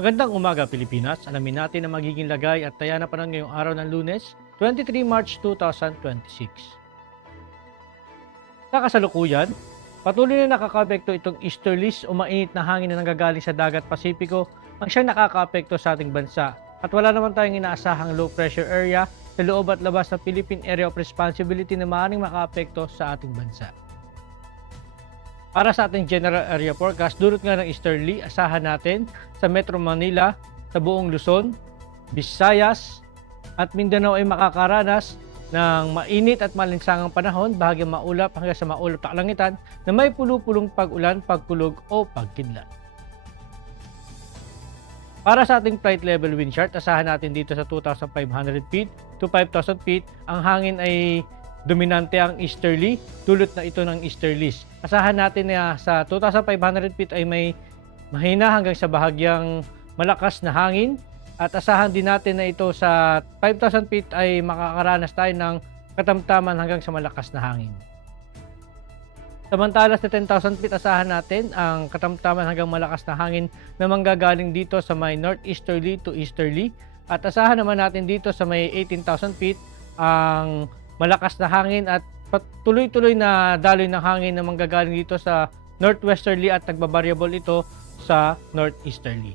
Magandang umaga Pilipinas. Alamin natin ang magiging lagay at taya na panahon ngayong araw ng Lunes, 23 March 2026. Sa kasalukuyan, patuloy na nakakaapekto itong easterlies o mainit na hangin na nanggagaling sa dagat Pasipiko ang siyang nakakaapekto sa ating bansa. At wala naman tayong inaasahang low pressure area sa loob at labas ng Philippine Area of Responsibility na maaaring makaapekto sa ating bansa. Para sa ating general area forecast, dulot nga ng easterly, asahan natin sa Metro Manila, sa buong Luzon, Visayas at Mindanao ay makakaranas ng mainit at malinsangang panahon, bahagyang maulap hanggang sa maulap na kalangitan na may pulupulong pag-ulan, pagkulog o pagkidlat. Para sa ating flight level wind chart, asahan natin dito sa 2,500 feet to 5,000 feet, ang hangin ay dominante ang easterly, dulot na ito ng easterlies. Asahan natin na sa 2,500 feet ay may mahina hanggang sa bahagyang malakas na hangin. At asahan din natin na ito sa 5,000 feet ay makakaranas tayo ng katamtaman hanggang sa malakas na hangin. Samantala sa 10,000 feet, asahan natin ang katamtaman hanggang malakas na hangin na manggagaling dito sa may northeasterly to easterly. At asahan naman natin dito sa may 18,000 feet ang malakas na hangin at tuloy-tuloy na daloy ng hangin na manggagaling dito sa northwesterly at nagbabariable ito sa northeasterly.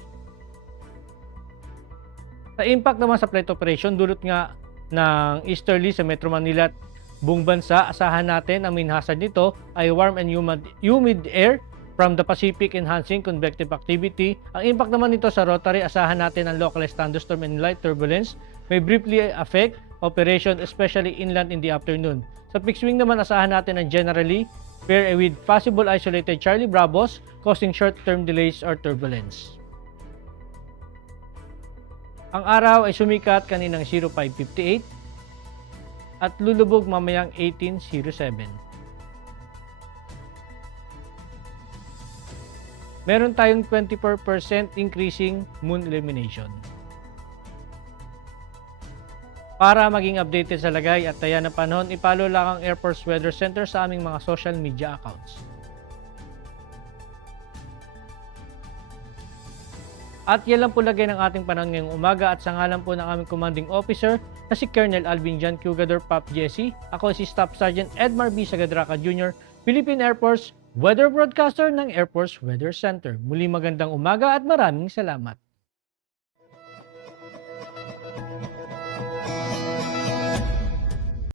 Sa impact naman sa flight operation, dulot nga ng easterly sa Metro Manila at buong bansa, asahan natin ang main hazard nito ay warm and humid air from the Pacific enhancing convective activity. Ang impact naman nito sa rotary, asahan natin ang localized thunderstorm and light turbulence may briefly affect operation especially inland in the afternoon. Sa fixed wing naman, asahan natin ang generally pair with possible isolated Charlie Bravos causing short-term delays or turbulence. Ang araw ay sumikat kaninang 05:58 at lulubog mamayang 18:07. Meron tayong 24% increasing moon illumination. Para maging updated sa lagay at taya ng panahon, ipalo lang ang Air Force Weather Center sa aming mga social media accounts. At yan lang po lagay ng ating panahon ngayong umaga at sa ngalan po ng aming commanding officer na si Colonel Alvin John Cugador Pap Jesse. Ako si Staff Sergeant Edmar B. Sagadraca Jr., Philippine Air Force Weather Broadcaster ng Air Force Weather Center. Muli magandang umaga at maraming salamat.